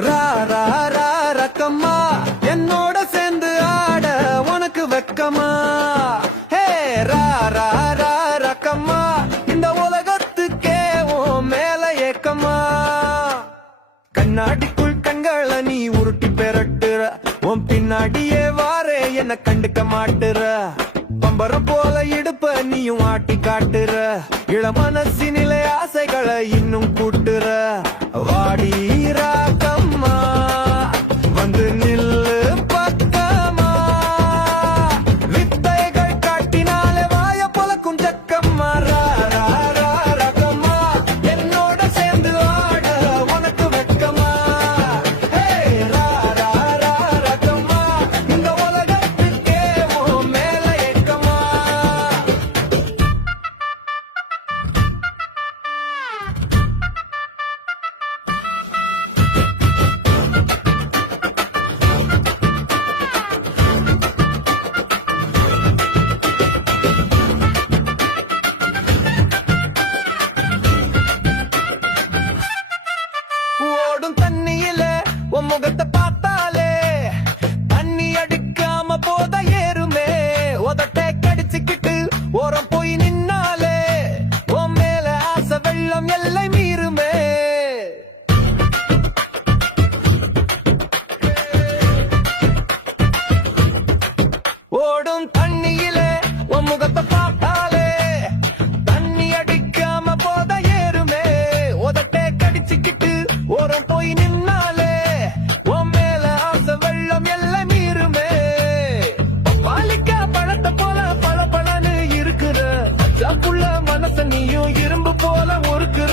ரா ரா ரா ரக்கம்மா என்னோட சேர்ந்து ஆட உனக்கு வெக்கமா? ஹே ரா ரா ரா ரக்கம்மா இந்த உலகத்துக்கே உன் மேல ஏக்கமா? கண்ணாடிக்குள் கண்களை நீ உருட்டி பெரட்டுற, உன் பின்னாடியே வாரே என்ன கண்டுக்க மாட்டுற. பம்பரம் போல இடுப்ப நீயும் ஆட்டி காட்டுற, இள மனசினிலே ஆசைகளை இன்னும் கூட்டுற. வாடி ராக்கம்மா வந்து நில்லு பக்கமா, வித்தைகள் காட்டினாலே வாய பொலக்கும் ஜக்கம்மா. ரா ரா ரா ரக்கம்மா என்னோட சேர்ந்து ஆட உனக்கு வெக்கமா? ஹே ரா ரா ரா ரக்கம்மா இந்த உலகத்துக்கே உன் மேல ஏக்கமா? ஓடும் தண்ணியில உன் முகத்தை பார்த்தாலே தண்ணி அடிக்காம போத ஏறுமே. உதட்டை கடிச்சுக்கிட்டு ஓரம் போய் நின்னாலே உன் மேல ஆசை வெள்ளம் எல்லை மீறுமே. ஓடும் தண்ணியில உன் முகத்தை பார்த்தாலே தண்ணி அடிக்காம போத ஏறுமே. உதட்டை கடிச்சுக்கிட்டு ஓரம் போய் நின்னாலே உன் மேல ஆசை வெள்ளம் எல்லாம் மீறுமே. பாலிக்கா பழத்தை போல பல பலன்னு இருக்கிற, புள்ள மனச நீயும் இரும்பு போல ஒருக்குற.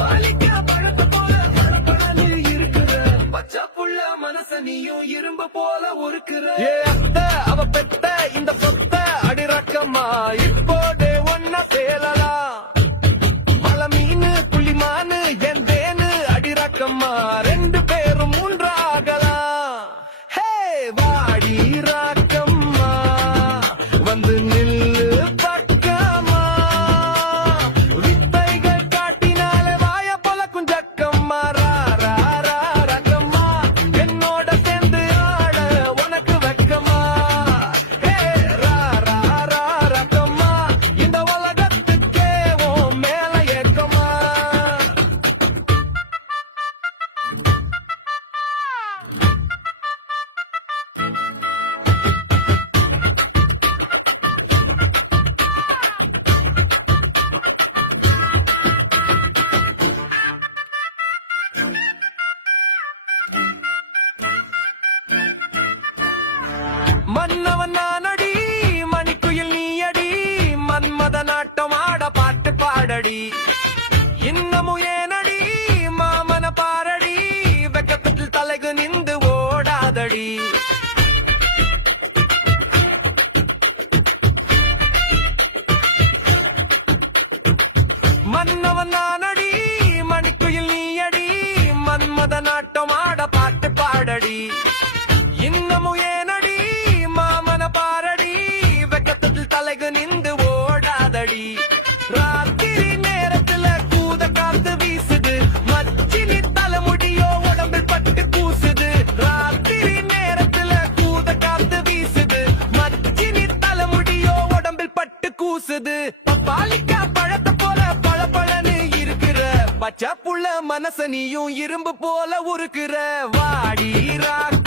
பாலிக்கா பழத்தை போல பல பலன்னு இருக்கிற, பச்சை புள்ள மனச நீயும் இரும்பு போல ஒருக்குற. ஏ அத்தை அவ பெத்த இந்த சொத்த அடிரக்கம்மா இப்போதே ஒன்ன பேலலாம். மலை மீனு புள்ளிமானு என் தேனு அடிரக்கம்மா ரெண்டு பேரும் மூன்றாகலாம். ஹே வாடி ராக்கம்மா வந்து நில்லு பக்கமா, வித்தைகள் காட்டினாலே வாய பொலக்கும் ஜக்கம்மா. ரா ரா ரா ரக்கம்மா என்னோட சேர்ந்து ஆட உனக்கு வெக்கமா? ஹே ரா ரா ரா ரக்கம்மா இந்த உலகத்துக்கே உன் மேல ஏக்கமா? மன்னவன் நானடி மணிக்குயில் நீ அடி, மன்மத நாட்டம் ஆட பாட்டு பாடடி. இன்னமும் ஏனடி மாமன பாரடி, வெக்கத்தில் தலைகு நின்று ஓடாதடி. மன்னவன் நானடி மணிக்குயில் நீ அடி, மன்மத நாட்டம் ஆட பாட்டு பாடடி. இன்னமும் ஏனடி மாமன பாரடி, வெக்கத்தில் தலைகு நின்று ஓடாதடி. ராத்திரி நேரத்துல கூத காத்து வீசுது, மச்சினி தலைமுடியோ உடம்பில் பட்டு கூசுது. ராத்திரி நேரத்துல கூத காத்து வீசுது, மச்சினி தலைமுடியோ உடம்பில் பட்டு கூசுது. பாலிக்கா பழத்தை போல பல பழன்னு இருக்கிற, பச்சை புள்ள மனச நீயும் இரும்பு போல உருக்குற. வாடி ராக்க